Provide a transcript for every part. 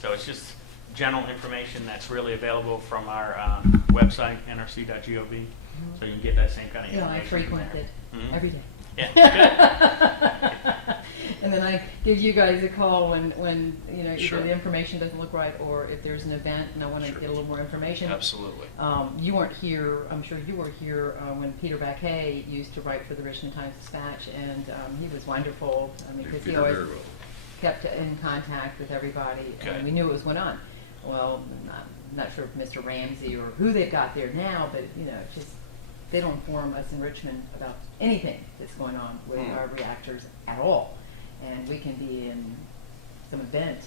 So it's just general information that's really available from our website, nrc.gov. So you can get that same kind of You know, information. I frequent it Mhm. every day. Yeah, And then I give you guys a call when you know, Sure. either the information doesn't look right, or if there's an event and I want to Sure. get a little more information. Absolutely. You weren't here, I'm sure you were here when Peter Baquet used to write for the Richmond Times-Dispatch, and he was wonderful. I mean, because he Peter always very well. kept in contact with everybody, Okay. and we knew what was going on. Well, I'm not sure if Mr. Ramsey or who they've got there now, but you know, just they don't inform us in Richmond about anything that's going on with our reactors at all. And we can be in some event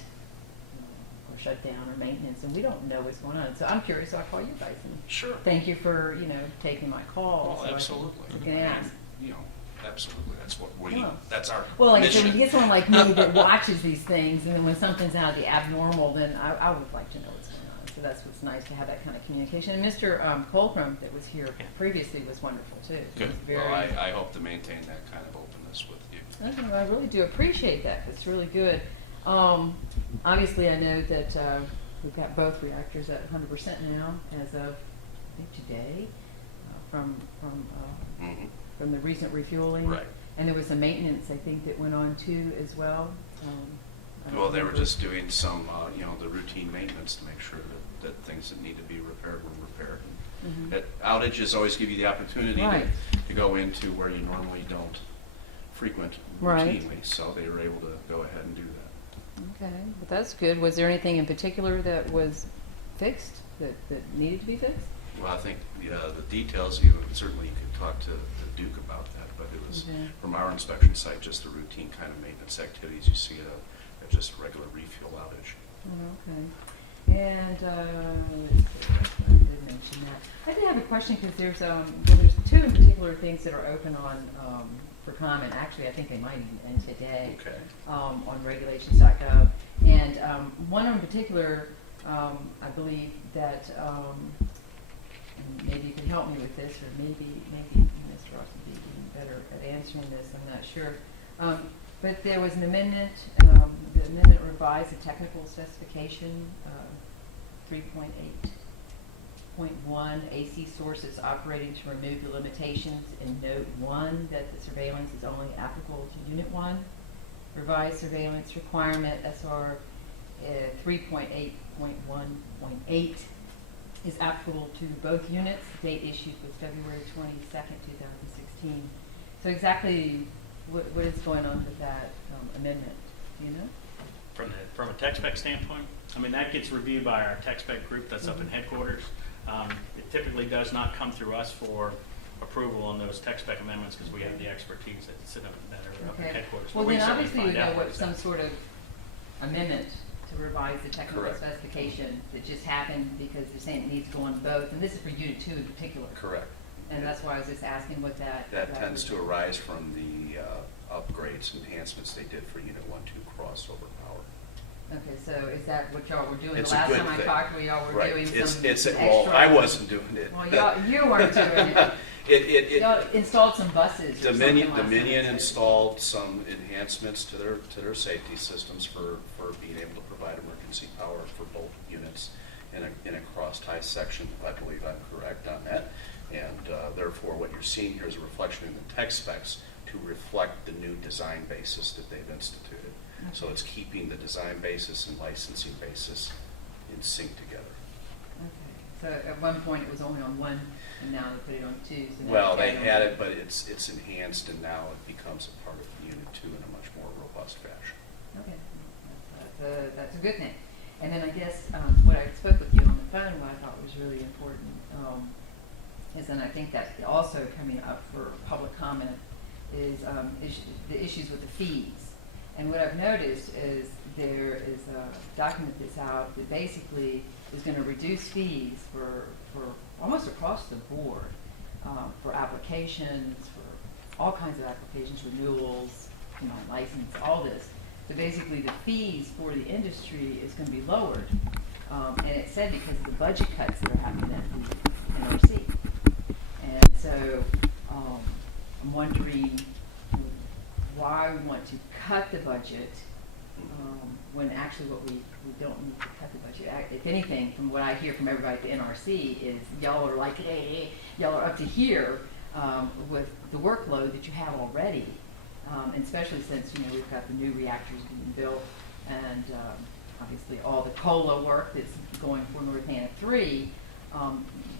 or shutdown or maintenance, and we don't know what's going on. So I'm curious, so I call you guys and Sure. thank you for, you know, taking my call. Well, so I can- absolutely. can ask. And, you know, absolutely. That's what we, Well. that's our Well, like, so mission. when you get someone like me that watches these things, and then when something's out of the abnormal, then I would like to know what's going on. So that's what's nice to have that kind of communication. And Mr. Colcrum that was here previously was wonderful too. He Good. was very, Well, I hope to maintain that kind of openness with you. I really do appreciate that. It's really good. Obviously, I know that we've got both reactors at 100% now as of I think today from Mhm. from the recent refueling. Right. And there was some maintenance, I think, that went on too as well. I don't Well, they were remember. just doing some, you know, the routine maintenance to make sure that things that need to be repaired were repaired. Mhm. That outages always give you the opportunity Right. to go into where you normally don't frequent Right. routinely, so they were able to go ahead and do that. Okay, but that's good. Was there anything in particular that was fixed, that needed to be fixed? Well, I think the details, you certainly could talk to Duke about that, but it was, Okay. from our inspection site, just the routine kind of maintenance activities you see at just a regular refuel outage. Oh, okay. And, let's see, I did mention that. I did have a question, because there's two in particular things that are open on, for comment. Actually, I think they might even end today. Okay. On regulations.gov. And one in particular, I believe that, and maybe you can help me with this, or maybe Mr. Ross would be even better at answering this, I'm not sure. But there was an amendment, the amendment revised the technical specification, 3.8.1, AC sources operating to remove the limitations in Note 1 that the surveillance is only applicable to Unit 1. Revised surveillance requirement, SR 3.8.1.8, is applicable to both units. Date issued was February 22nd, 2016. So exactly what is going on with that amendment? Do you know? From a tech spec standpoint, I mean, that gets reviewed by our tech spec group that's up in headquarters. It typically does not come through us for approval on those tech spec amendments, because we have the expertise that sit up, that are up in headquarters. But Well, we then certainly obviously you find know out what is some that. sort of amendment to revise the technical Correct. specification that just happened, because they're saying it needs to go on both, and this is for Unit 2 in particular. Correct. And that's why I was just asking what that. That tends would- to arise from the upgrades, enhancements they did for Unit 1, 2 crossover power. Okay, so is that what y'all were doing? It's The a last good time I thing. talked, y'all were Right. doing It's some well, extra. I wasn't doing it. Well, you weren't doing it. Y'all installed some buses or Dominion something last time. installed some enhancements to their safety systems for being able to provide emergency power for both units in a cross-tie section. I believe I'm correct on that. And therefore, what you're seeing here is a reflection in the tech specs to reflect the new design basis that they've instituted. So it's keeping the design basis and licensing basis in sync together. Okay, so at one point it was only on one, and now they put it on two. So now Well, it's they added on had two. it, but it's enhanced, and now it becomes a part of Unit 2 in a much more robust fashion. Okay, that's a good thing. And then I guess what I spoke with you on the phone, what I thought was really important, is, and I think that also coming up for public comment, is the issues with the fees. And what I've noticed is there is a document that's out that basically is going to reduce fees for almost across the board, for applications, for all kinds of applications, renewals, license, all this. So basically the fees for the industry is going to be lowered. And it said because of the budget cuts that are happening at the NRC. And so I'm wondering why we want to cut the budget when actually what we don't need to cut the budget. If anything, from what I hear from everybody at the NRC is y'all are like, hey, y'all are up to here with the workload that you have already, and especially since, we've got the new reactors being built and obviously all the COLA work that's going for North Anna 3.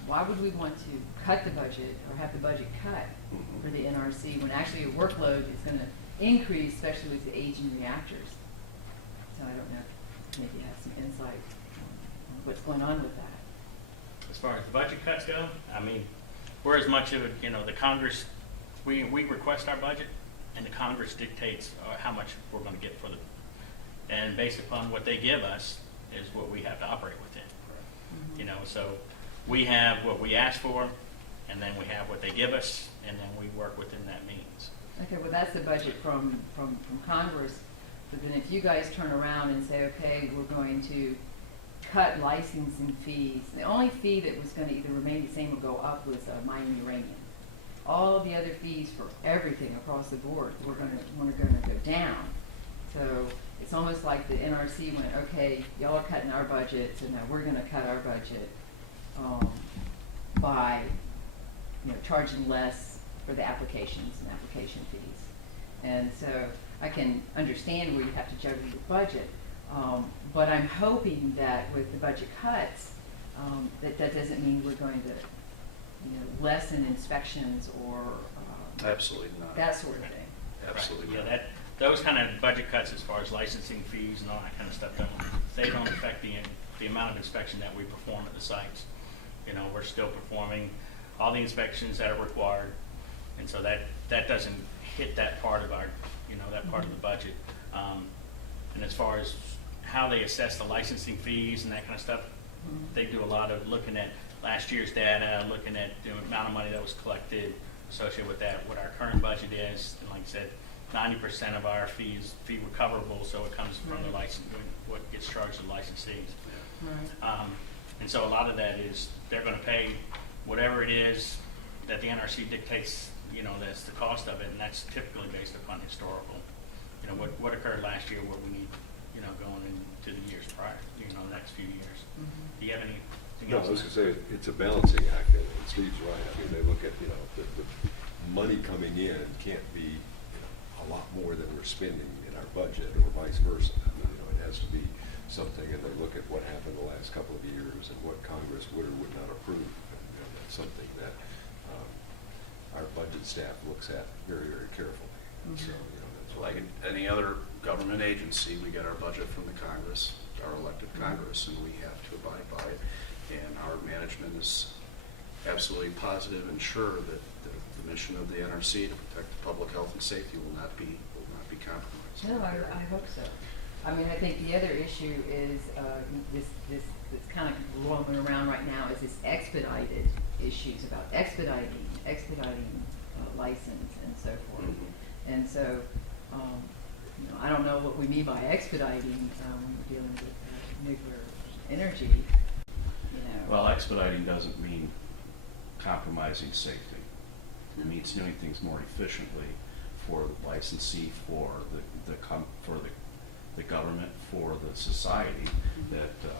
Why would we want to cut the budget or have the budget cut for the NRC when actually your workload is going to increase, especially with the aging reactors? So I don't know if maybe you have some insight on what's going on with that. As far as the budget cuts go, I mean, we're as much of it, the Congress, we request our budget, and the Congress dictates how much we're going to get for the, and based upon what they give us is what we have to operate within. So we have what we ask for, and then we have what they give us, and then we work within that means. Okay, well, that's the budget from Congress. But then if you guys turn around and say, okay, we're going to cut licensing fees, the only fee that was going to either remain the same or go up was mining uranium. All the other fees for everything across the board were going to go down. So it's almost like the NRC went, okay, y'all are cutting our budget, so now we're going to cut our budget by charging less for the applications and application fees. And so I can understand where you have to juggle your budget, but I'm hoping that with the budget cuts, that doesn't mean we're going to lessen inspections or Absolutely not. that sort of thing. Absolutely Right. not. Those kind of budget cuts as far as licensing fees and all that kind of stuff, they don't affect the amount of inspection that we perform at the sites. We're still performing all the inspections that are required, and so that doesn't hit that part of our, that part of the budget. And as far as how they assess the licensing fees and that kind of stuff, they do a lot of looking at last year's data, looking at the amount of money that was collected associated with that, what our current budget is, and like I said, 90% of our fee recoverable, so it comes from the license, what gets charged to licensees. Right. And so a lot of that is they're going to pay whatever it is that the NRC dictates, that's the cost of it, and that's typically based upon historical. What occurred last year, what we need, going into the years prior, the next few years. Do you have anything No, else? I was going to say, it's a balancing act, and Steve's right. I mean, they look at, the money coming in can't be a lot more than we're spending in our budget, or vice versa. I mean, it has to be something, and they look at what happened the last couple of years and what Congress would or would not approve. And that's something that our budget staff looks at very, very carefully. And so, that's Like any other government agency, we get our budget from the Congress, our elected Congress, and we have to abide by it. And our management is absolutely positive and sure that the mission of the NRC to protect the public health and safety will not be compromised. No, I hope so. I mean, I think the other issue is this that's kind of roaming around right now is this expedited issues about expediting license and so forth. And so, I don't know what we mean by expediting when we're dealing with nuclear energy. Well, expediting doesn't mean compromising safety. It means doing things more efficiently for the licensee, for the government, for the society. That the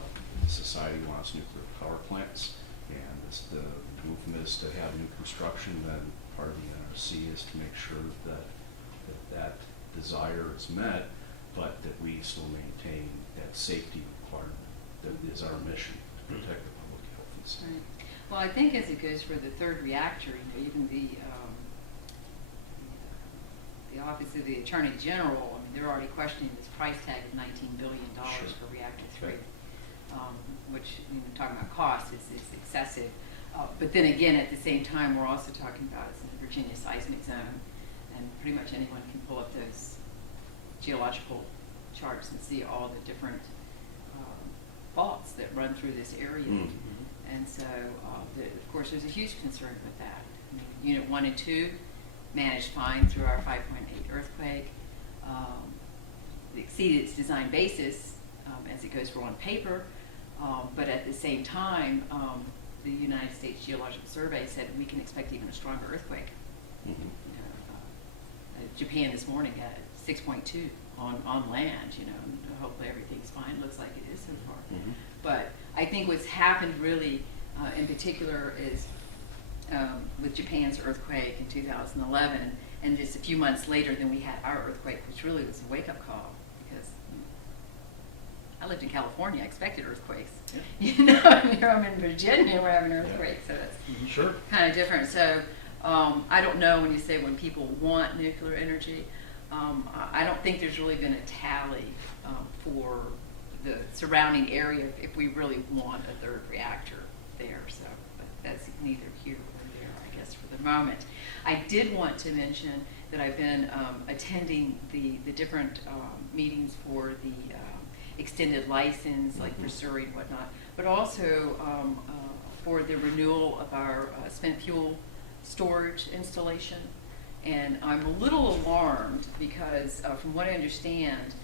society wants nuclear power plants, and the movement is to have new construction. Then part of the NRC is to make sure that desire is met, but that we still maintain that safety requirement. That is our mission, to protect the public health and safety. Right. Well, I think as it goes for the third reactor, even the Office of the Attorney General, they're already questioning this price tag of $19 billion Sure. for reactor 3, Right. which, talking about cost, is excessive. But then again, at the same time, we're also talking about it's in the Virginia seismic zone, and pretty much anyone can pull up those geological charts and see all the different faults that run through this area. And so, of course, there's a huge concern with that. Unit 1 and 2 managed fine through our 5.8 earthquake. It exceeded its design basis as it goes for on paper, but at the same time, the United States Geological Survey said we can expect even a stronger earthquake. Japan this morning had 6.2 on land, you know, and hopefully everything's fine. Looks like it is so far. Mhm. But I think what's happened really, in particular, is with Japan's earthquake in 2011, and just a few months later than we had our earthquake, which really was a wake-up call, because I lived in California, I expected earthquakes. Yeah. You know, and here I'm in Virginia, we're having an earthquake, so that's Sure. kind of different. So I don't know when you say when people want nuclear energy. I don't think there's really been a tally for the surrounding area if we really want a third reactor there. So but that's neither here nor there, I guess, for the moment. I did want to mention that I've been attending the different meetings for the extended license, like for Surrey and whatnot, but also for the renewal of our spent fuel storage installation. And I'm a little alarmed because from what I understand,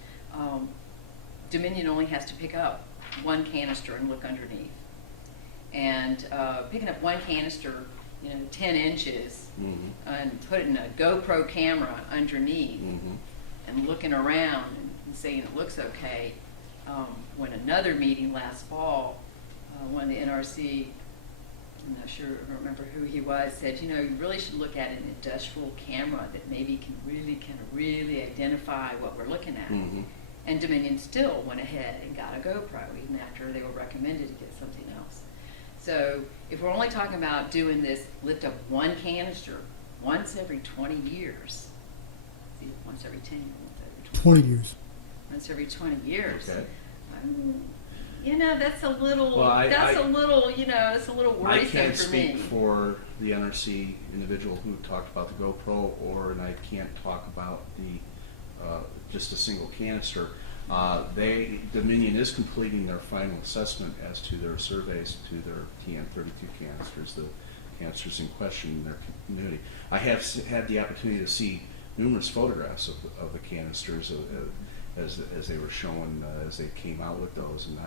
Dominion only has to pick up one canister and look underneath. And picking up one canister, 10 inches, and putting a GoPro camera underneath and looking around and saying it looks okay, when another meeting last fall, when the NRC, I'm not sure, I don't remember who he was, said, you really should look at an industrial camera that maybe can really identify what we're looking at. And Dominion still went ahead and got a GoPro, even after they were recommended to get something else. So if we're only talking about doing this lift up one canister once every 20 years, see, once every 10, once every 20 years. once every 20 years. Okay. That's a little, Well, it's a little I worrisome can't for speak me. for the NRC individual who talked about the GoPro, and I can't talk about the just a single canister. Dominion is completing their final assessment as to their surveys to their TN32 canisters, the canisters in question in their community. I have had the opportunity to see numerous photographs of the canisters as they were shown as they came out with those, and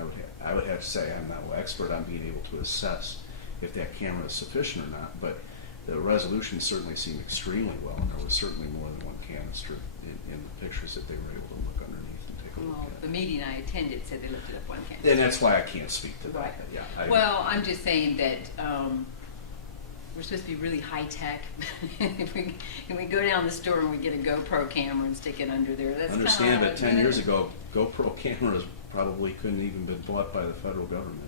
I would have to say I'm not an expert on being able to assess if that camera is sufficient or not, but the resolution certainly seemed extremely well, and there was certainly more than one canister in the pictures that they were able to look underneath and take a look Well, at. the meeting I attended said they lifted up one canister. And that's why I can't speak to that. Right. Yeah, Well, I'm just saying that we're supposed to be really high tech. If we go down the store and we get a GoPro camera and stick it under there, that's understand kinda, that 10 years ago, GoPro cameras probably couldn't even been bought by the federal government.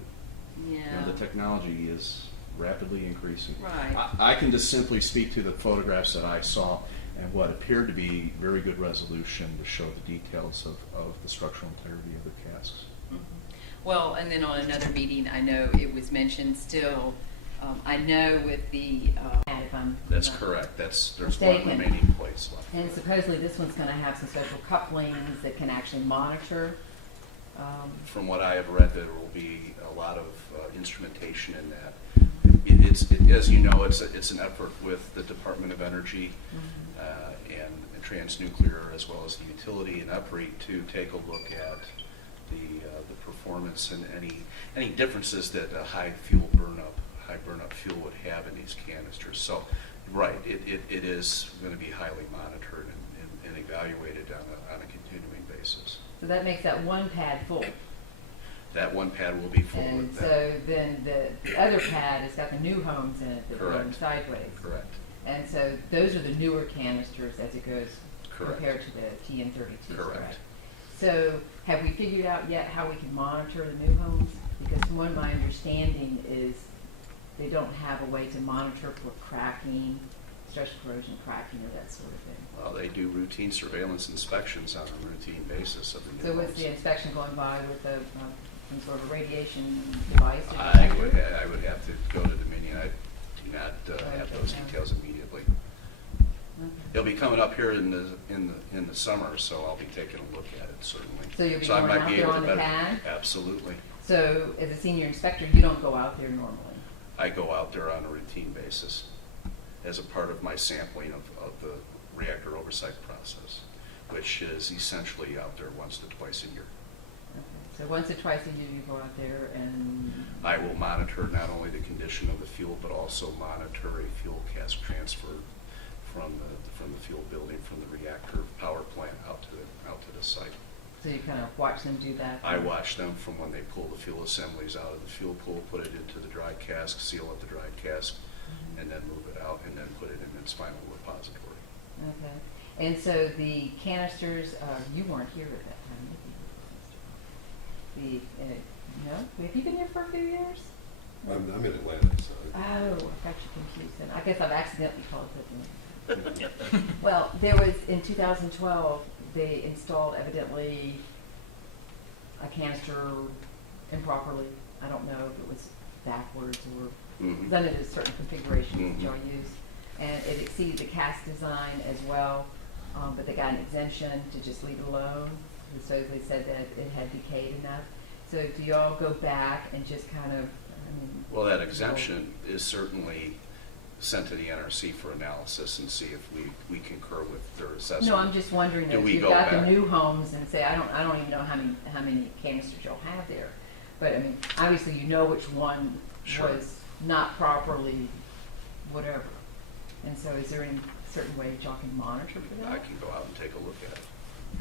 Yeah. The technology is rapidly increasing. Right. I can just simply speak to the photographs that I saw and what appeared to be very good resolution to show the details of the structural integrity of the casks. Mhm. Well, and then on another meeting, I know it was mentioned still, I know with the, if I'm That's not correct. There's one mistaken. remaining place left. And supposedly this one's gonna have some special couplings that can actually monitor. From what I have read, there will be a lot of instrumentation in that. As you know, it's an effort with the Department of Energy and TransNuclear, as well as the utility and EPRI, to take a look at the performance and any differences that a high burnup fuel would have in these canisters. So, right, it is going to be highly monitored and evaluated on a continuing basis. So that makes that one pad full. That one pad will be full And with that. so then the other pad has got the new homes in it that run Correct. sideways. Correct. And so those are the newer canisters as it goes Correct. compared to the TN32s, Correct. correct? So have we figured out yet how we can monitor the new homes? Because from what my understanding is they don't have a way to monitor for cracking, stress corrosion, cracking, or that sort of thing. Well, they do routine surveillance inspections on a routine basis of the new So homes. was the inspection going by with some sort of radiation device? or I detector? would have to go to Dominion. I do not have those details immediately. Okay. It'll be coming up here in the summer, so I'll be taking a look at it certainly. So you'll be I going might out be there able on to the better- pad? Absolutely. So as a senior inspector, you don't go out there normally? I go out there on a routine basis as a part of my sampling of the reactor oversight process, which is essentially out there once to twice a year. Okay. So once or twice a year you go out there and, I will monitor not only the condition of the fuel, but also monitor a fuel cask transfer from the fuel building, from the reactor power plant out to the site. So you kind of watch them do that? I watch them from when they pull the fuel assemblies out of the fuel pool, put it into the dry cask, seal up the dry cask, and then move it out, and then put it in its final repository. Okay. And so the canisters, you weren't here at that time, did you? No? Have you been here for a few years? I'm in Atlanta, so. Oh, I got you confused then. I guess I've accidentally called it that. Well, there was, in 2012, they installed evidently a canister improperly. I don't know if it was backwards or, Mhm. none of the certain configurations that y'all Mhm. use. And it exceeded the cast design as well, but they got an exemption to just leave it alone. And so they said that it had decayed enough. So do y'all go back and just kind of, I mean. Well, that exemption is certainly sent to the NRC for analysis and see if we concur with their assessment. No, I'm just wondering Do if we you've go got the back? new homes and say, I don't even know how many canisters you'll have there. But I mean, obviously you know which one Sure. was not properly whatever. And so is there any certain way that y'all can monitor for that? I can go out and take a look at it.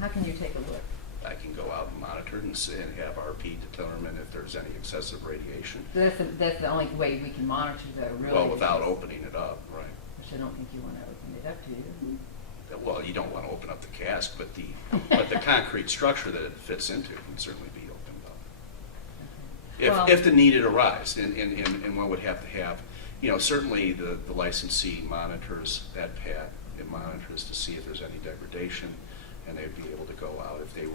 How can you take a look? I can go out and monitor it and see, and have RP determine if there's any excessive radiation. That's the only way we can monitor though, really. Well, without because- opening it up, right. Which I don't think you want to open it up to. Well, you don't want to open up the cask, but the concrete structure that it fits into can certainly be opened up. Well- If the need arise, and one would have to have, certainly the licensee monitors that pad, it monitors to see if there's any degradation, and they'd be able to go out if they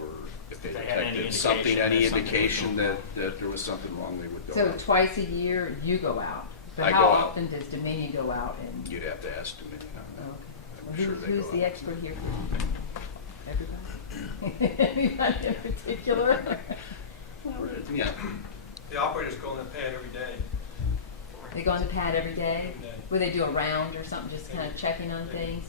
They had any detected something, any indication that indication that there was something wrong, they would go So out. twice a year you go out? But I how go out. often does Dominion go out and? You'd have to ask Dominion on Oh, that. okay. I'm Well, sure they who's go the out. expert here? Everybody? Anybody in particular? Yeah, The operators go on the pad every day. They go on the pad every day? Every day. Would they do a round or something, just kind of checking on things?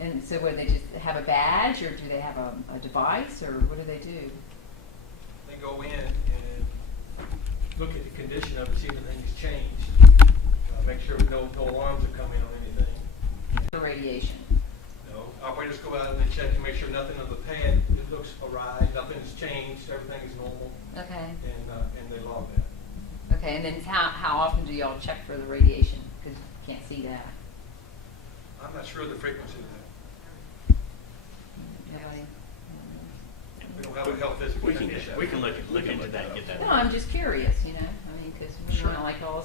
And so would they just have a badge, or do they have a device, or what do they do? They go in and look at the condition of it, see if anything's changed. Make sure no alarms are coming on anything. The radiation? Operators go out and they check to make sure nothing on the pad, it looks awry, nothing's changed, everything is normal, Okay, and they log that. okay, and then how often do y'all check for the radiation? Because you can't see that. I'm not sure of the frequency of Nobody? that. We don't have a health visit. We can look into that and get that. No, I'm just curious, I mean, because Sure. like all,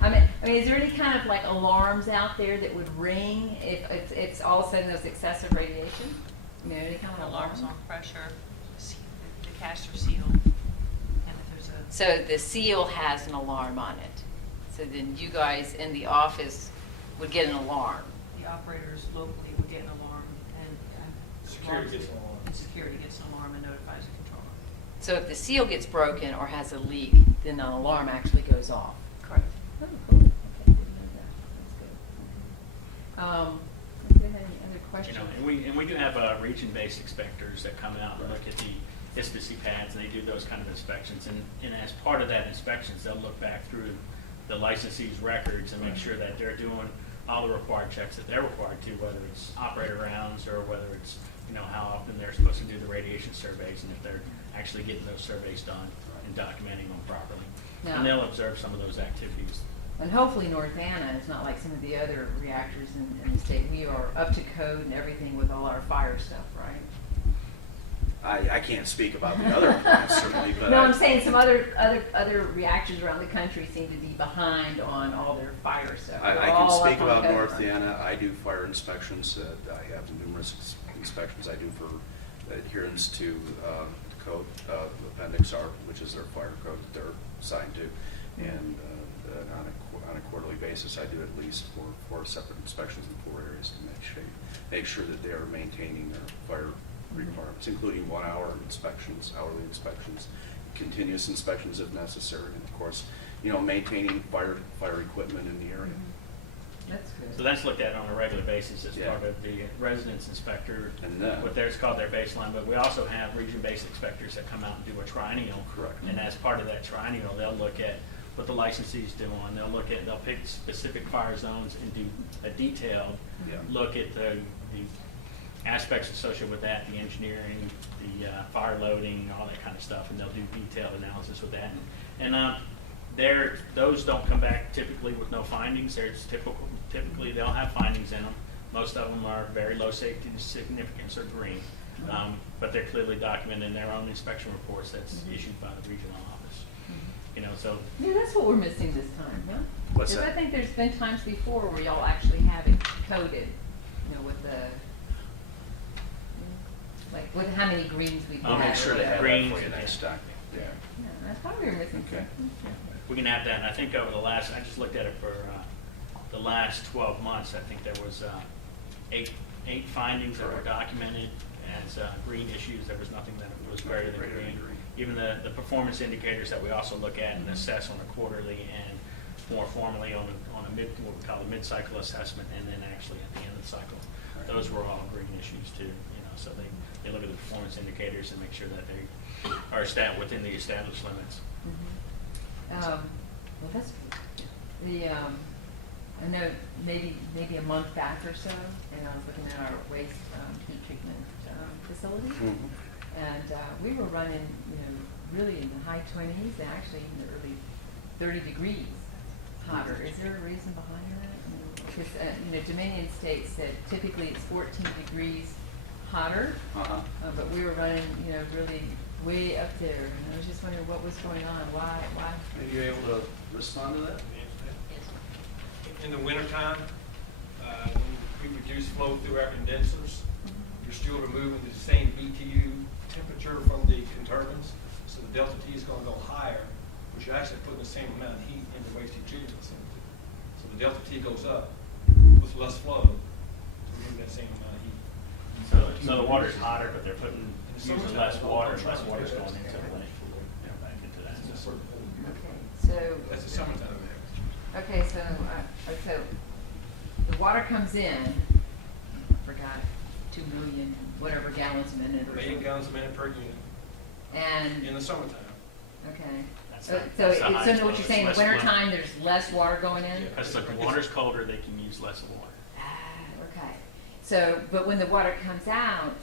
I mean, is there any kind of like alarms out there that would ring if it's all of a sudden there's excessive radiation? I mean, any kind of Alarms alarm? on pressure, the caster seal, and if there's a. So the seal has an alarm on it. So then you guys in the office would get an alarm. The operators locally would get an alarm, and. Security gets an alarm. And security gets an alarm and notifies the controller. So if the seal gets broken or has a leak, then an alarm actually goes off. Correct. Oh, cool. Okay, didn't know that. That's good. Do you have any other questions? And we do have region-based inspectors that come out and look at the ISPC pads, and they do those kind of inspections. And as part of that inspections, they'll look back through the licensee's records and make sure that they're doing all the required checks that they're required to, whether it's operator rounds or whether it's, how often they're supposed to do the radiation surveys, and if they're actually getting those surveys done and documenting them properly. Now- And they'll observe some of those activities. And hopefully North Anna is not like some of the other reactors in the state. We are up to code and everything with all our fire stuff, right? I can't speak about the other plants certainly, but. No, I'm saying some other reactors around the country seem to be behind on all their fire stuff. I They're can all speak up on about code, North right? Anna. I do fire inspections. I have numerous inspections I do for adherence to the code, Appendix R, which is their fire code that they're assigned to. And on a quarterly basis, I do at least four separate inspections in 4 areas to make sure that they are maintaining their fire requirements, including 1 hour inspections, hourly inspections, continuous inspections if necessary, and of course, maintaining fire equipment in the area. That's good. So that's looked at on a regular basis as Yeah. part of the residence inspector, And then- what there's called their baseline, but we also have region-based inspectors that come out and do a triennial. Correct. And as part of that triennial, they'll look at what the licensees do, and they'll pick specific fire zones and do a detailed Yeah. look at the aspects associated with that, the engineering, the fire loading, all that kind of stuff, and they'll do detailed analysis with that. And those don't come back typically with no findings. Typically they'll have findings in them. Most of them are very low safety significance or green, but they're clearly documented in their own inspection reports that's issued by the regional office. You know, so Yeah, that's what we're missing this time, huh? What's Because I that? think there's been times before where y'all actually have it coded, you know, with the, like, with how many greens we've had. I'll make sure to have that Greens, for you yeah. next time. Yeah, I thought we were missing Okay. something. we can have that. And I think over the last, I just looked at it for the last 12 months. I think there was eight findings that were documented as green issues. There was nothing that was greater than Greater than green. green. Even the performance indicators that we also look at and assess on a quarterly and more formally on a what we call a mid-cycle assessment, and then actually at the end of the cycle, those were all green issues too. You know, so they look at the performance indicators and make sure that they are within the established limits. Well, that's, I know maybe a month back or so, and I was looking at our waste heat treatment facility. And we were running, you know, really in the high 20s, and actually in the early 30 degrees hotter. Is there a reason behind that? Because, you know, Dominion states that typically it's 14 degrees hotter, Uh-huh. but we were running, you know, really way up there. And I was just wondering what was going on, why? Are you able to respond to that? In the wintertime, when we reduce flow through our condensers, you're still removing the same BTU temperature from the turbines, so the delta T is gonna go higher, but you're actually putting the same amount of heat in the waste heat treatment facility. So the delta T goes up with less flow to remove that same amount of heat. So the water's hotter, but they're using less water going into the lake. Yeah, back into that. It's just sort of- Okay, so. That's the summertime. Okay, so the water comes in, I forgot, 2 million, whatever gallons a minute or Million something. gallons a minute per unit in And, the summertime. okay. That's So, not- so that's the so highest know what flow. you're saying, in the It's less flow. wintertime, there's less water going in? Because the water's colder, they can use less water. Ah, okay. So, but when the water comes out,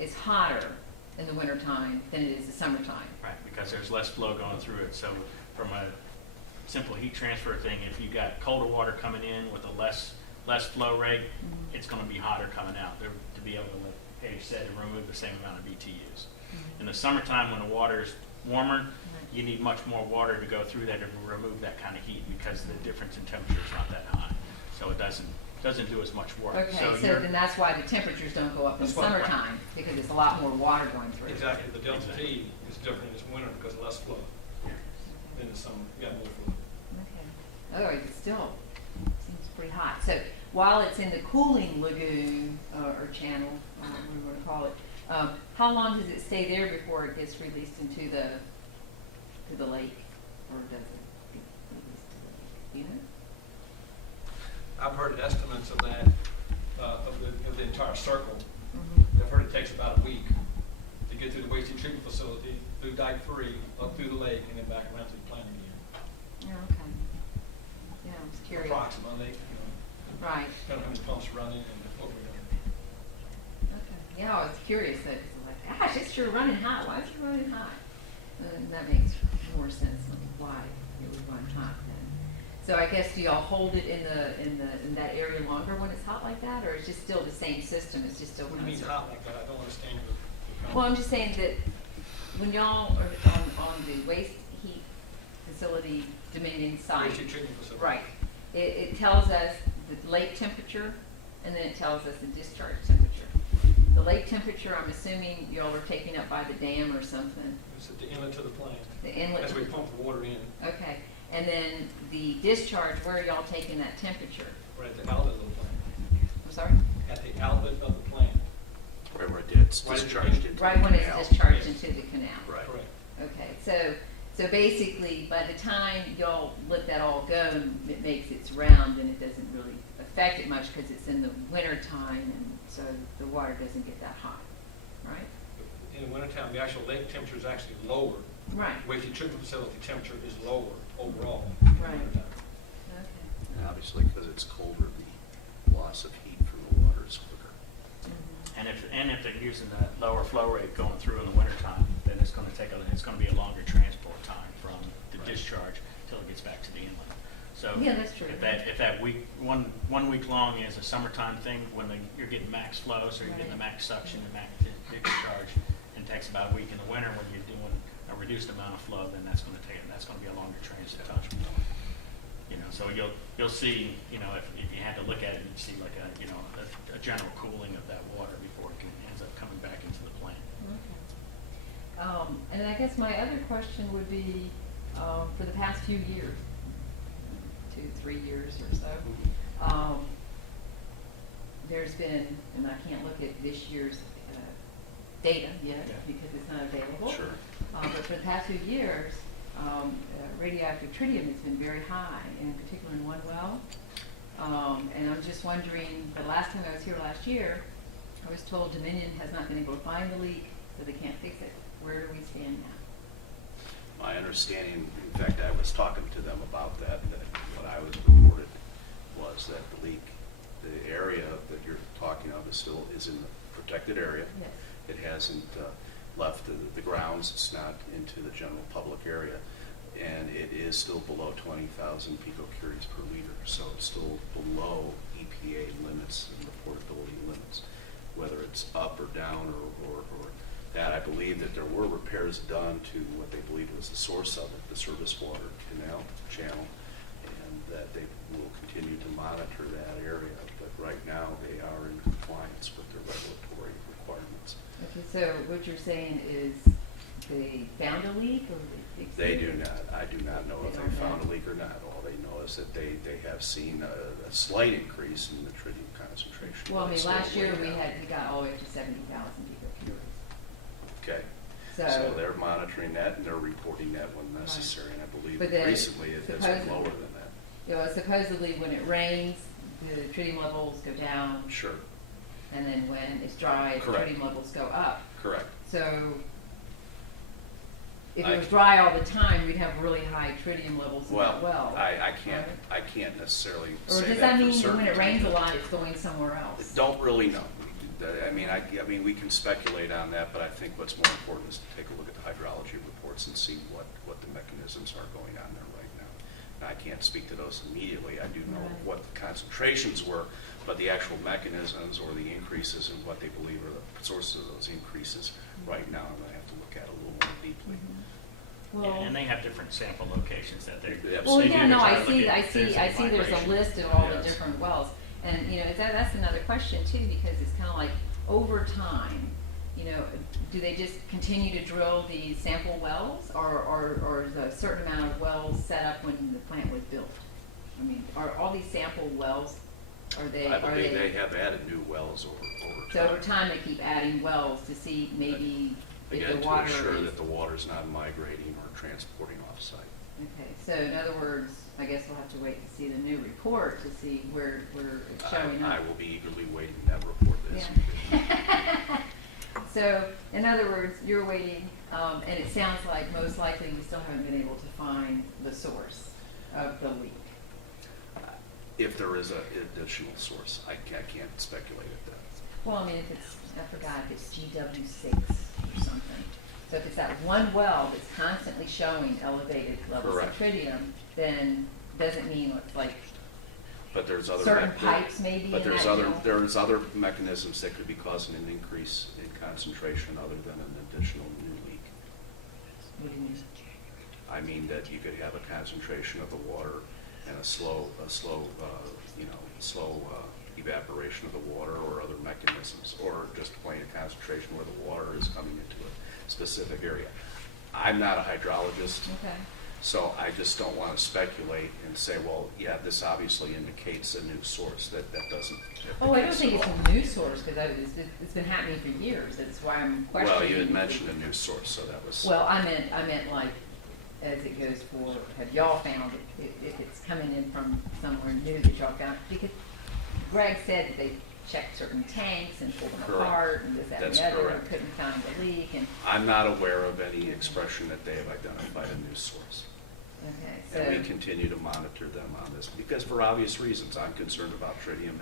it's hotter in the wintertime than it is the summertime. Right, because there's less flow going through it. So from a simple heat transfer thing, if you got colder water coming in with a less flow rate, it's going to be hotter coming out to be able to, like Paige said, to remove the same amount of BTUs. In the summertime, when the water's warmer, you need much more water to go through that to remove that kind of heat because the difference in temperature is not that high. So it doesn't do as much work. Okay, so you're- then that's why the temperatures don't go up in the That's why- summertime, because it's a lot more water going through. Exactly, the delta T is different in this winter because of less flow. In the summer, you got more flow. Okay. Otherwise, it still seems pretty hot. So while it's in the cooling lagoon or channel, whatever we want to call it, how long does it stay there before it gets released into the lake, or does it get released to the lake? Do you know? I've heard estimates of that, of the entire circle. Mm-hmm. I've heard it takes about a week to get through the waste heat treatment facility, through Dyke 3, up through the lake, and then back around to the plant again. Yeah, okay. Yeah, I was curious. Approximately, you know, Right. depending on how many pumps are running and what we're doing. Okay. Yeah, I was curious though, because I'm like, gosh, it's sure running hot. Why is it running hot? And that makes more sense on why it would run hot then. So I guess do y'all hold it in that area longer when it's hot like that, or it's just still the same system? It's just still What do kind you of. mean hot like that? I don't understand your. Well, I'm just saying that when y'all are on the waste heat facility Dominion site, Waste heat treatment facility. right, it tells us the lake temperature, and then it tells us the discharge temperature. The lake temperature, I'm assuming y'all are taking up by the dam or something, It's at the inlet to the plant. the inlet. As we pump the water in, Okay, and then the discharge, where are y'all taking that temperature? we're at the outlet of the plant. I'm sorry? At the outlet of the plant. Right where it's Right at the discharged end. into Right the when canal. it's discharged Yes. into the canal. Right. Correct. Okay, so basically, by the time y'all let that all go, it makes its round, and it doesn't really affect it much because it's in the winter time, and so the water doesn't get that hot, right? in the wintertime, the actual lake temperature is actually lower. Right, Waste treatment facility temperature is lower overall. Right. Wintertime. okay. And obviously, because it's colder, the loss of heat from the water is quicker. Mhm. And if they're using that lower flow rate going through in the wintertime, then it's gonna be a longer transport time from the Right. discharge till it gets back to the inlet. So Yeah, that's true. if that week, one week long is a summertime thing, when you're getting max flow, so you're getting the Right. max suction and max discharge, and it takes about a week in the winter when you're doing a reduced amount of flow, then that's gonna be a longer transit time. You know, so you'll see, you know, if you had to look at it, you'd see like a general cooling of that water before it ends up coming back into the plant. Okay. And I guess my other question would be, for the past few years, 2-3 years or so, there's been, and I can't look at this year's data yet Yeah. because it's not available. Sure. But for the past few years, radioactive tritium has been very high, in particular in one well. And I'm just wondering, the last time I was here last year, I was told Dominion has not been able to find the leak, so they can't fix it. Where do we stand now? My understanding, in fact, I was talking to them about that what I was reported was that the leak, the area that you're talking of is in the protected area. Yes. It hasn't left the grounds, it's not into the general public area, and it is still below 20,000 picocuries per liter, so it's still below EPA limits and reportability limits. Whether it's up or down or that, I believe that there were repairs done to what they believed was the source of it, the service water canal channel, and that they will continue to monitor that area. But right now, they are in compliance with their regulatory requirements. Okay, so what you're saying is they found a leak or they fixed it? They do not. I do not know if They they don't found a know. leak or not. All they know is that they have seen a slight increase in the tritium concentration. Well, I but mean, it's still last year way down. we got all the way up to 70,000 picocuries. Okay. So. So they're monitoring that and they're reporting that when necessary, and I believe But then recently it has been lower than that. You know, supposedly when it rains, the tritium levels go down, Sure, and then when it's dry, the Correct. tritium levels go up. correct. So if I- it was dry all the time, we'd have really high tritium levels in that well. I can't, right? I can't necessarily Or say does that that for mean certain. when it rains a lot, it's going somewhere else? Don't really know. I mean, we can speculate on that, but I think what's more important is to take a look at the hydrology reports and see what the mechanisms are going on there right now. Now, I can't speak to those immediately. I do know Right. what the concentrations were, but the actual mechanisms or the increases in what they believe are the sources of those increases right now, I'm gonna have to look at a little more deeply. Mm-hmm. Yeah, Well, and they have different sample locations that they're. Yeah, well, they yeah, do no, try I to look see, at I if there's see, any I see there's a migration. list of all the Yes. different wells. And, you know, that's another question too, because it's kind of like, over time, you know, do they just continue to drill these sample wells? Or is a certain amount of wells set up when the plant was built? I mean, are all these sample wells, are they? I believe they have added new wells over time. So over time, they keep adding wells to see maybe if Again, the to water ensure is. that the water's not migrating or transporting off-site. Okay, so in other words, I guess we'll have to wait to see the new report to see where it's showing up. I will be eagerly waiting that report this Yeah. So, in other words, you're waiting, and it sounds like most likely we still haven't been able to find the source of the leak. If there is an additional source, I can't speculate at that. Well, I mean, if it's, I forgot, if it's GW6 or something. So if it's that one well that's constantly showing elevated levels of Correct. tritium, then doesn't mean it's like But there's other. certain pipes maybe But in there's that other, deal? there's other mechanisms that could be causing an increase in concentration other than an additional new leak. What do you mean? I mean that you could have a concentration of the water and a slow evaporation of the water or other mechanisms, or just plain a concentration where the water is coming into a specific area. I'm not a hydrologist, Okay. so I just don't want to speculate and say, well, yeah, this obviously indicates a new source. That doesn't. Oh, I don't case think at it's all. a new source, because it's been happening for years, that's why I'm questioning. Well, you had mentioned a new source, so that was. Well, I meant like, as it goes forward, have y'all found it, if it's coming in from somewhere new that y'all found? Because Greg said that they check certain tanks and pull them Correct. apart and this, that, and That's the other, and correct. couldn't find the leak, and, I'm not aware of any expression that they have identified a new source. okay, And we so, continue to monitor them on this, because for obvious reasons, I'm concerned about tritium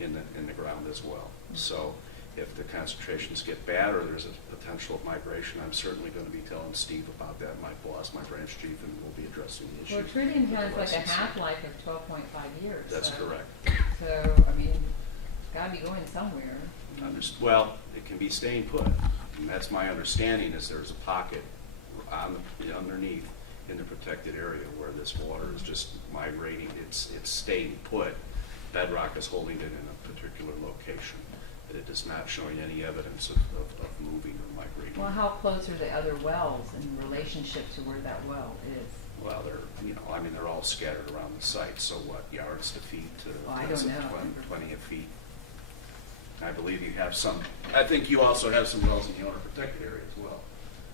in the ground as well. So if the concentrations get bad or there's a potential of migration, I'm certainly going to be telling Steve about that, my boss, my branch chief, and we'll be addressing the issue. well, tritium with the has like a licensee. half-life of 12.5 years. That's so- correct. So, I mean, it's gotta be going somewhere. Well, it can be staying put, and that's my understanding, is there's a pocket underneath in the protected area where this water is just migrating, it's staying put. Bedrock is holding it in a particular location, but it is not showing any evidence of moving or migrating. Well, how close are the other wells in relationship to where that well is? Well, they're all scattered around the site, so what, yards to feet to, Well, I that's don't know. 20 of feet. I believe you have some, I think you also have some wells in the owner protected area as well.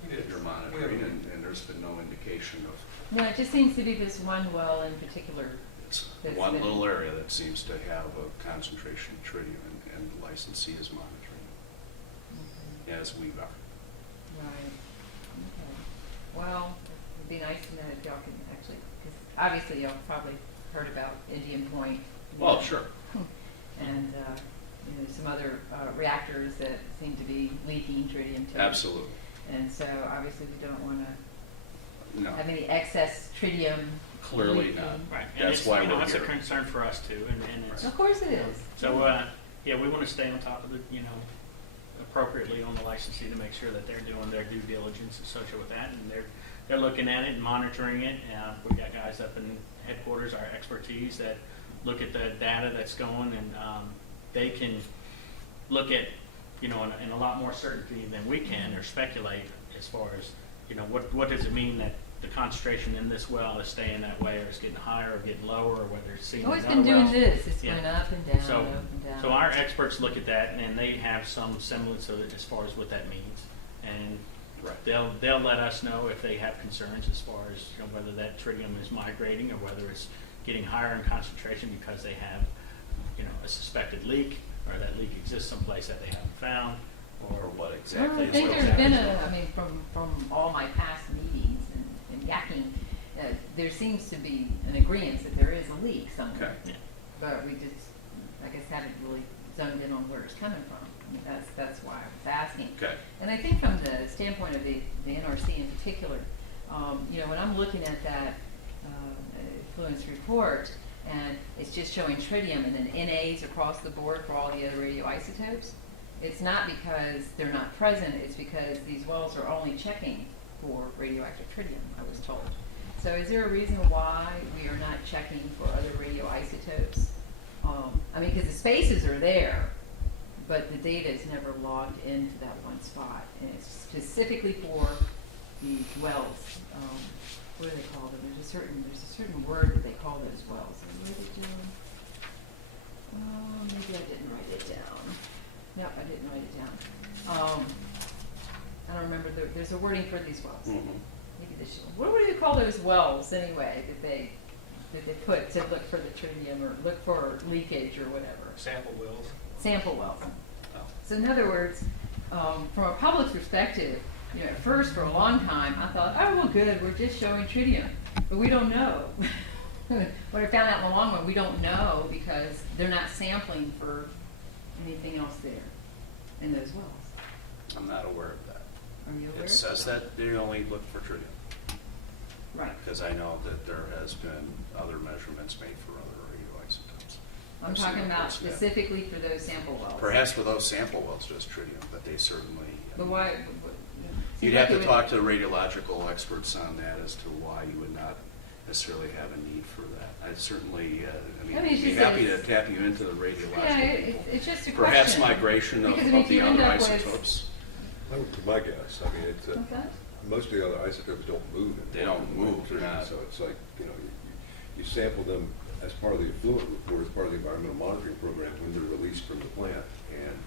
We That did. you're monitoring, and there's been no indication of, No, it just seems to be this one well in particular. it's That's one been- little area that seems to have a concentration of tritium, and the licensee is monitoring, as we are. Right, okay. Well, it'd be nice to know if y'all can actually, because obviously y'all probably heard about Indian Point. Well, sure. And, some other reactors that seem to be leaking tritium too. Absolutely. And so obviously we don't want to No, have any excess tritium. clearly leaking. not. Right, and That's it's, why you know, we're it's a here. concern for us too, and it's. Of course it is. So, yeah, we want to stay on top of it, appropriately on the licensee to make sure that they're doing their due diligence associated with that, and they're looking at it and monitoring it. We've got guys up in headquarters, our expertise, that look at the data that's going, and they can look at, in a lot more certainty than we can, or speculate as far as, what does it mean that the concentration in this well is staying that way, or it's getting higher, or getting lower, or whether it's seeing Oh, it's in been other doing wells. this. It's Yeah. going up and down, So, up and down. so our experts look at that, and they have some semblance of it as far as what that means. And Right. they'll let us know if they have concerns as far as, whether that tritium is migrating, or whether it's getting higher in concentration because they have, a suspected leak, or that leak exists someplace that they haven't found, Or what Well, exactly I is think what's there's been happening. from all my past meetings and yakking, there seems to be an agreement that there is a leak somewhere. Okay. yeah. But we just, I guess, haven't really zoned in on where it's coming from. I mean, that's why I was asking. Okay. And I think from the standpoint of the NRC in particular, when I'm looking at that influence report, and it's just showing tritium and then NAs across the board for all the other radioisotopes, it's not because they're not present, it's because these wells are only checking for radioactive tritium, I was told. So is there a reason why we are not checking for other radioisotopes? Because the spaces are there, but the data is never logged into that one spot, and it's specifically for these wells. What do they call them? There's a certain word that they call those wells. Did I write it down? Maybe I didn't write it down. Nope, I didn't write it down. I don't remember. There's a wording for these wells. Mhm. Maybe they should. What do you call those wells anyway that they put to look for the tritium or look for leakage or whatever? Sample wells. Sample wells. Oh. So in other words, from a public perspective, at first for a long time, I thought, oh, well, good, we're just showing tritium. But we don't know. What I found out in the long run, we don't know because they're not sampling for anything else there in those wells. I'm not aware of that. Are you aware? It says that they only look for tritium, Right. because I know that there has been other measurements made for other radioisotopes. I'm I've seen talking about reports, yeah. specifically for those sample wells. Perhaps for those sample wells, just tritium, but they certainly. But why? You'd have to talk to the radiological experts on that as to why you would not necessarily have a need for that. I'd certainly, I mean, I'd it's be just happy that to tap you into the radiological Yeah, people. it's just a question. Perhaps migration of Because, I mean, if the you end other up with- isotopes. That would be my guess. I mean, it's, What's that? most of the other isotopes don't move. in They don't move, they're not. So it's like, you sample them as part of the effluent report, as part of the environmental monitoring program when they're released from the plant. And,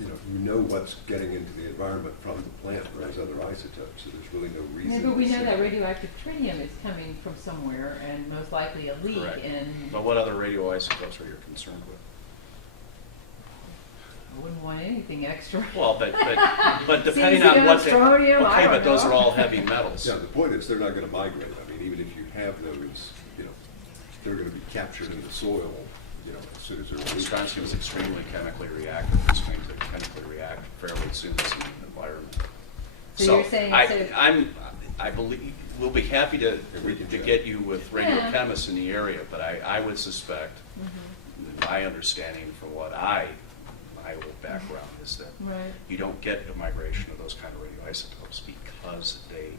you know what's getting into the environment from the plant, those other isotopes, so there's really no reason. Yeah, but we to know say- that radioactive tritium is coming from somewhere and most likely a leak Correct. in. But what other radioisotopes are you concerned with? I wouldn't want anything extra. Well, but depending on Cesium, what they, strontium, I okay, don't but those know. are all heavy metals. Yeah, the point is, they're not gonna migrate. I mean, even if you have those, you know, they're gonna be captured in the soil, you know, as soon as they're released. Strontium is extremely chemically reactive. It's going to chemically react fairly soon as in the environment. So you're saying I believe, we'll be happy to we can check. get you with regular Yeah. chemists in the area, but I would suspect, my understanding from what my little background is that Right. you don't get a migration of those kind of radioisotopes because they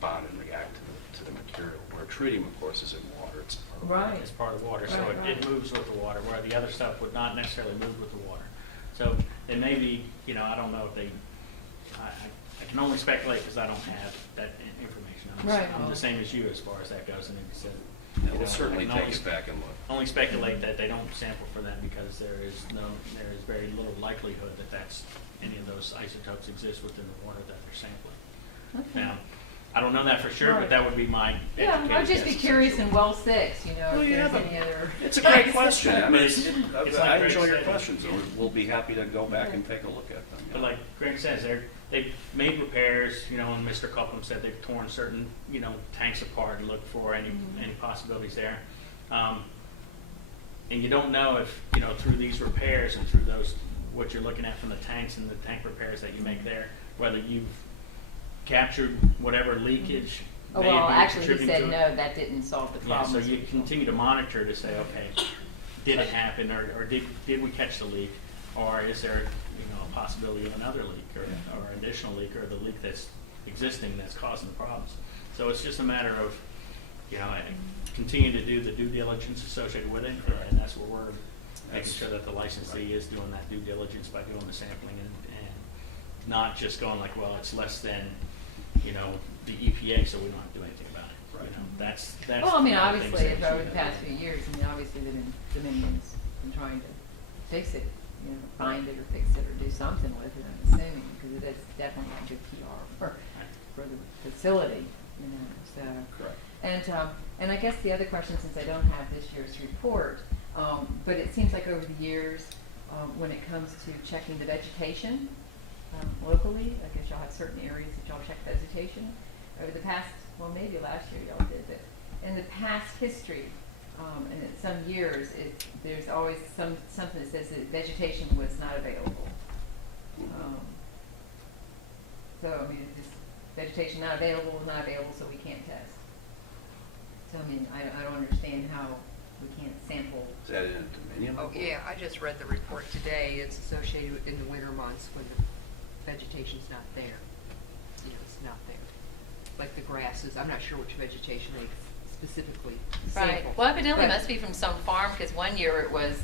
bond and react to the material. Where tritium, of course, is in water. It's part of Right. It's part of the water, so Right, it right. moves with the water, where the other stuff would not necessarily move with the water. So it may be, you know, I don't know if they, I can only speculate because I don't have that information. Right. I'm the same as you as far as that goes, and it said, Yeah, you we'll know, certainly I can take only it back and look. only speculate that they don't sample for that because there is very little likelihood that any of those isotopes exist within the water that they're sampling. Okay. Now, I don't know that for sure, Right. but that would be my Yeah, educated I'd just be guess, curious in essentially. well 6, you know, Well, if yeah, there's but any other. It's a great question. I mean, It's like I Greg enjoy your said. questions. and We'll be happy to go back and take a look at them. But like Greg says, they've made repairs, you know, and Mr. Copeland said they've torn certain, you know, tanks apart and looked for any possibilities there. And you don't know if, you know, through these repairs and through those, what you're looking at from the tanks and the tank repairs that you make there, whether you've captured whatever leakage Oh, may well, be actually, he contributing said to it. no, that didn't solve the Yeah, so problem. you continue to monitor to say, okay, did it happen, or did we catch the leak? Or is there, you know, a possibility of another leak, or additional leak, or the leak that's existing that's causing the problems? So it's just a matter of, you know, continue to do the due diligence associated with it, and that's where we're making sure that the licensee is doing that due diligence by doing the sampling and not just going like, well, it's less than, you know, the EPA, so we don't have to do anything about it. Right. You know, that's. Well, I mean, one of the obviously, things that over we the should past do. few years, I mean, obviously, Dominion's been trying to fix it, you know, find it or fix it or do something with it, I'm assuming, because it is definitely a good PR for the facility, you know, so. Correct. And I guess the other question, since I don't have this year's report, but it seems like over the years, when it comes to checking the vegetation locally, I guess y'all have certain areas that y'all check vegetation. Over the past, well, maybe last year y'all did, but in the past history, and in some years, there's always something that says that vegetation was not available. So, I mean, just vegetation not available, so we can't test. So, I mean, I don't understand how we can't sample. Is that in a Dominion? Oh, yeah, I just read the report today. It's associated in the winter months when the vegetation's not there. You know, it's not there. Like the grasses, I'm not sure which vegetation they specifically Right. sample. Well, evidently it But- must be from some farm, because one year it was,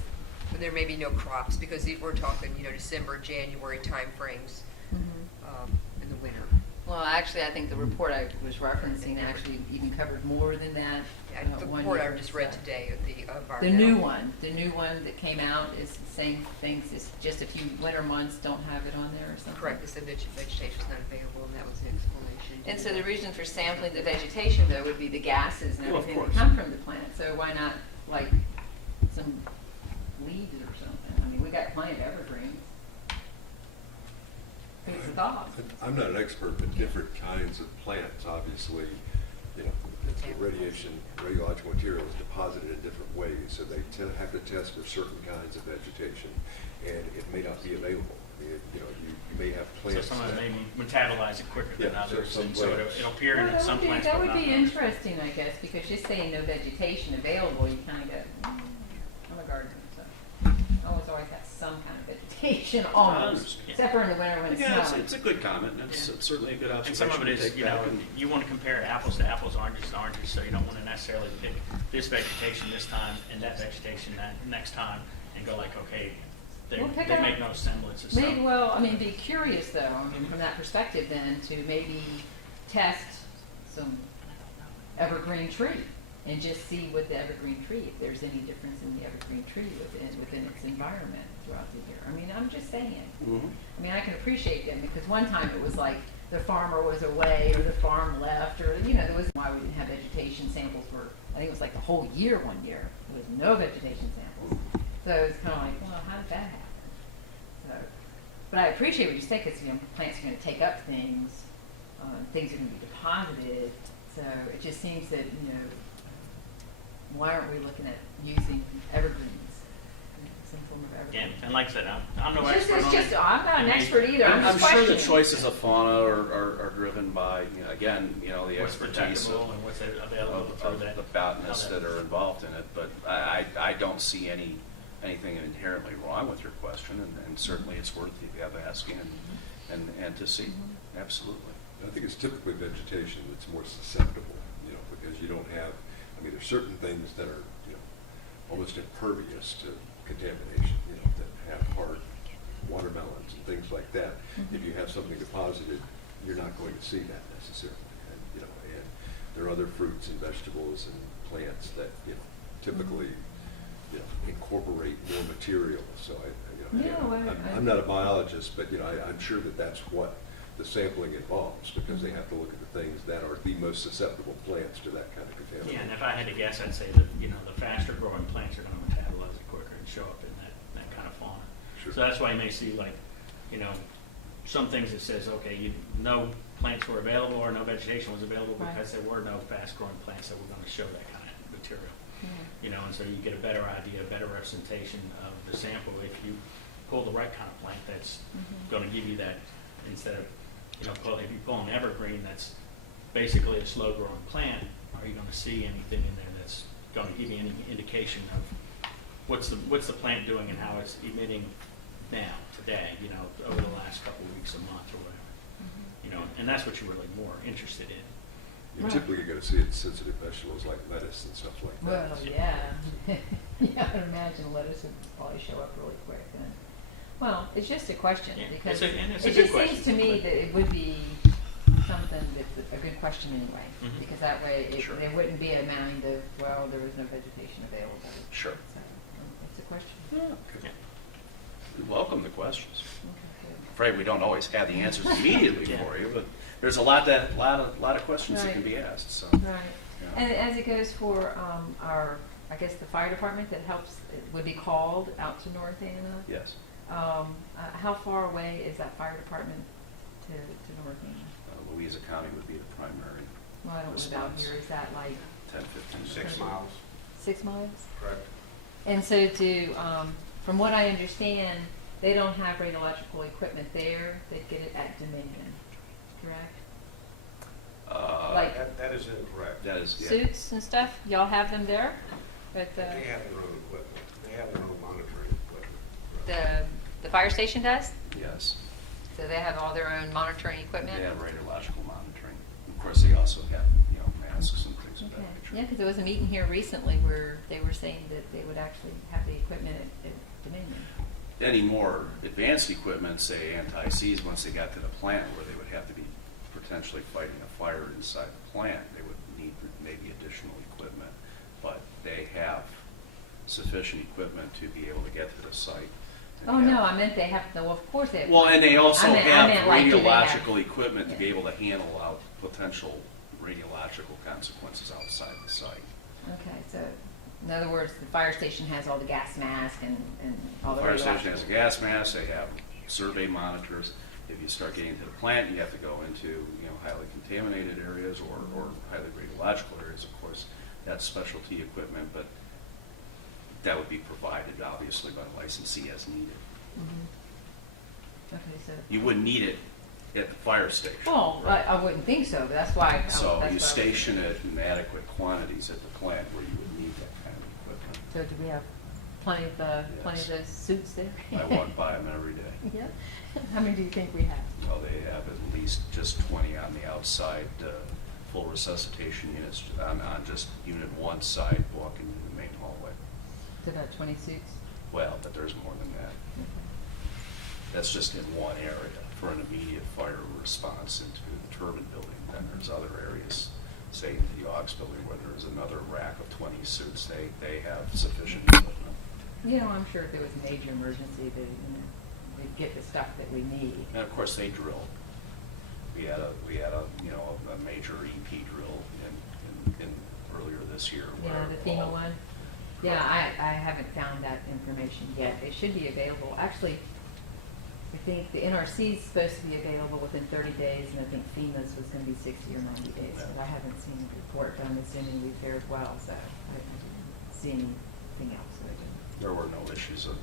But there may be no crops, because we're talking, you know, December, January timeframes, in the winter. well, actually, I think the report I was referencing actually even covered more than that. Yeah, the one report I year, just read so. today of the The environmental. new one that came out is the same things, it's just a few winter months don't have it on there or something. Correct, it said vegetation's not available, and that was the explanation. And so the reason for sampling the vegetation, though, would be the gases and Well, of everything that course. come Come from the plant, so why not, like, some leaves or something? I mean, we got plenty of evergreens. It's a thought. I'm not an expert, but different kinds of plants, obviously, you know, the radiation, radiological material is deposited in different ways, so they have to test for certain kinds of vegetation, and it may not be available. I mean, you know, you may have So plants some of that. them may metabolize it quicker than Yeah, so others, some and so plants- it'll appear in some plants, That but would not be others. interesting, I guess, because just saying no vegetation available, you kind of go, I'm a gardener, so. I always have some kind of vegetation almost, understand. except for in the winter when it's Yeah, snowing. it's a good comment, and it's certainly a good And observation. some of it to is, take you know, back and- you want to compare apples to apples, oranges to oranges, so you don't want to necessarily pick this vegetation this time and that vegetation that next time and go like, okay, they Well, pick they up- make no semblance of Maybe, something. well, I mean, be curious though, I mean, from that perspective then, to maybe test some evergreen tree and just see with the evergreen tree, if there's any difference in the evergreen tree within its environment throughout the year. I mean, I'm just saying. Mhm. I mean, I can appreciate them because one time it was like the farmer was away or the farm left or, you know, there was why we didn't have vegetation samples for, I think it was like the whole year one year. There was no vegetation samples. So it's kind of like, well, how did that happen? So, but I appreciate what you say, because, you know, plants are gonna take up things, things are gonna be deposited, so it just seems that, you know, why aren't we looking at using evergreens? Some form of evergreen. Again, and like I said, I'm no It's just- expert on it. It's just, I'm not an And we- expert either, I'm I'm just sure the questioning. choices of fauna are driven by, you know, again, you know, the What's expertise protectable and what's available of through that. the botanists how that are involved in it, but I don't see anything inherently wrong with your question, and certainly it's worth you asking and to see, absolutely. I think it's typically vegetation that's more susceptible, you know, because you don't have, I mean, there's certain things that are, you know, almost impervious to contamination, you know, that have hard watermelons and things like that. If you have something deposited, you're not going to see that necessarily. And, you know, and there are other fruits and vegetables and plants that, you know, typically, you know, incorporate more material. So Yeah, well, I'm not a biologist, but, you know, I'm sure that that's what the sampling involves, because they have to look at the things that are the most susceptible plants to that kind of Yeah, contamination. and if I had to guess, I'd say that, you know, the faster growing plants are gonna metabolize it quicker and show up in that kind of fauna. Sure. So that's why you may see like, you know, some things that says, okay, no plants were available or no vegetation was available Right. because there were no fast growing plants that were gonna show that kind of material. Yeah. You know, and so you get a better idea, a better representation of the sample if you pull the right kind of plant that's Mhm. gonna give you that, instead of, you know, if you pull an evergreen that's basically a slow growing plant, are you gonna see anything in there that's gonna give you any indication of what's the plant doing and how it's emitting now, today, you know, over the last couple of weeks, a month or whatever. You know, and that's what you're really more interested in. You're Right. typically going to see it in sensitive vegetables like lettuce and stuff like that. Well, yeah. Yeah, I would imagine lettuce would probably show up really quick then. Well, it's just a question, Yeah, because and it's a it good just seems question. to me that it would be something that's a good question anyway. Mhm. Because that way, Sure. there wouldn't be a mind of, well, there was no vegetation available. Sure. So, it's a question. Yeah. We welcome the questions. Okay, Afraid we don't always have the answers immediately Yeah. for you, but there's a lot of questions that can Right. be asked, so. good. Right. Yeah. And as it goes for our, I guess, the fire department that helps, it would be called out to North Anna? Yes. How far away is that fire department to North Anna? Louisa County would be the primary Well, I don't live out Response. here, is that like 10, 15 minutes. 6 miles. 6 miles? Correct. And so from what I understand, they don't have radiological equipment there, they get it at Dominion, correct? Like- That is incorrect. That is, yeah. Suits and stuff, y'all have them there? But They have their own equipment. They have their own monitoring equipment. the fire station does? Yes. So they have all their own monitoring equipment? They have radiological monitoring. Of course, they also have, you know, masks and things of Okay, that nature. yeah, because there was a meeting here recently where they were saying that they would actually have the equipment at Dominion. Any more advanced equipment, say anti-seize, once they got to the plant where they would have to be potentially fighting a fire inside the plant, they would need maybe additional equipment. But they have sufficient equipment to be able to get to the site. and Oh, no, have- I meant they have, well, of course they have. Well, and they also I have meant like, do they have- radiological equipment to be Yeah. able to handle out potential radiological consequences outside the site. Okay, so, in other words, the fire station has all the gas mask and all the. The fire station has a radiological- gas mask, they have survey monitors. If you start getting to the plant, you have to go into, you know, highly contaminated areas or highly radiological areas, of course. That's specialty equipment, but that would be provided, obviously, by the licensee as needed. Mhm. Okay, so. You wouldn't need it at the fire station. Well, I wouldn't think so, but that's why. So that's you what I was- station it in adequate quantities at the plant where you would need that kind of equipment. So do we have plenty of those suits there? I walk by them every day. Yeah. How many do you think we have? Well, they have at least just 20 on the outside, full resuscitation units on just unit one side walking in the main hallway. It's about 20 suits. Well, but there's more than that. That's just in one area for an immediate fire response into the turbine building. Then there's other areas, say into the Aux building, where there's another rack of 20 suits. They have sufficient equipment. You know, I'm sure if there was a major emergency, they'd get the stuff that we need. And of course, they drill. We had a you know, a major EP drill in earlier this year. Yeah, where the FEMA all- one. Yeah, I haven't found that information yet. It should be available. Actually, I think the NRC is supposed to be available within 30 days, and I think FEMA's was going to be 60 or 90 days, but I haven't seen a report, but I'm assuming we fared well, so I didn't see anything else. So I didn't. There were no issues or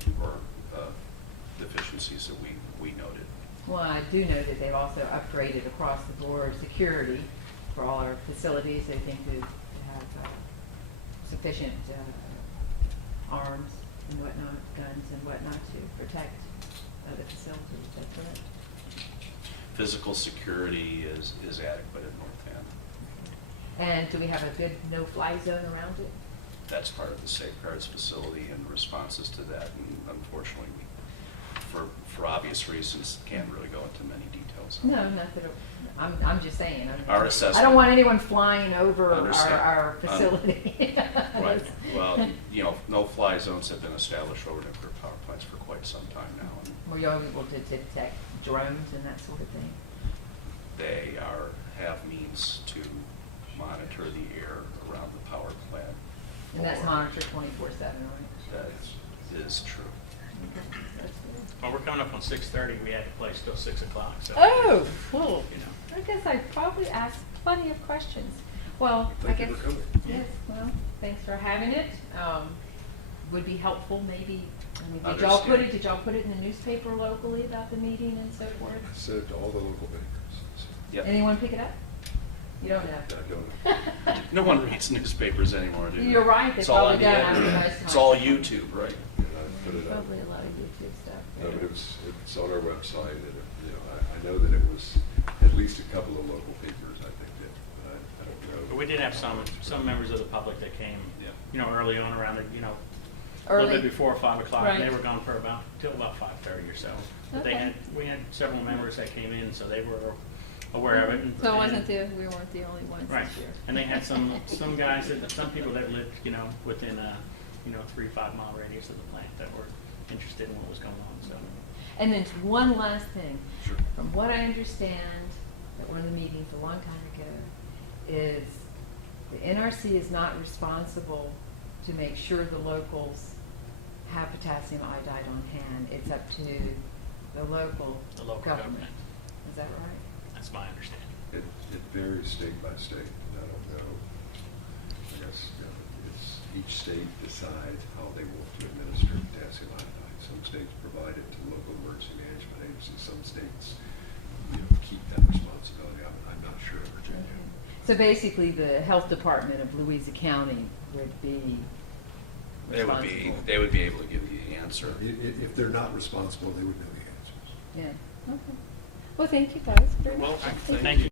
deficiencies that we noted. Well, I do know that they've also upgraded across the board security for all our facilities. They think to have sufficient arms and whatnot, guns and whatnot to protect the facilities. Is that correct? Physical security is adequate at North End. And do we have a good no-fly zone around it? That's part of the safeguards facility and responses to that. And unfortunately, for obvious reasons, can't really go into many details. No, not that. I'm just saying. Our I assessment- don't want anyone flying over Understand. our facility. Right. Well, no-fly zones have been established over nuclear power plants for quite some time now. And Were you able to detect drones and that sort of thing? they have means to monitor the air around the power plant. And that's Or- monitored 24/7, right? That is true. Okay, that's good. Well, we're coming up on 6:30. We had to play till 6 o'clock, so. Oh, cool. You know. I guess I probably asked plenty of questions. Well, I Thank you guess. for coming. Yes, well, thanks for having it. Would be helpful maybe, I mean, did y'all put it in the newspaper locally about the meeting and so I forth? sent it to all the local papers. Yep. Anyone pick it up? You don't I know? don't know. No one reads newspapers anymore, do they? You're right, they It's all on probably the don't. I mean, internet. most It's all times. YouTube, right? And I put it up. Probably a lot of YouTube stuff. No, but it's on our website, and, I know that it was at least a couple of local papers, I think, that, but I don't know. But we did have some members of the public that came, Yeah. early on around, a little Early. bit before 5 o'clock. And they Right. were gone for till about 5:30 or so. But Okay. we had several members that came in, so they were aware of it. So it wasn't we weren't the only ones Right, this year. and they had some guys, some people that lived, within a, 3-5 mile radius of the plant that were interested in what was going on, so. And then one last thing. Sure. From what I understand, that one of the meetings a long time ago, is the NRC is not responsible to make sure the locals have potassium iodide on hand. It's up to the local The local government. government. Is that right? That's my understanding. It varies state by state, and I don't know. I guess, it's, each state decides how they want to administer potassium iodide. Some states provide it to local emergency management agencies, some states, keep that responsibility. I'm not sure of Virginia. So basically, the health department of Louisa County would be responsible. They would be able to give you the answer. If they're not responsible, they would know the answers. Yeah, okay. Well, thank you guys very much. Well, thank you.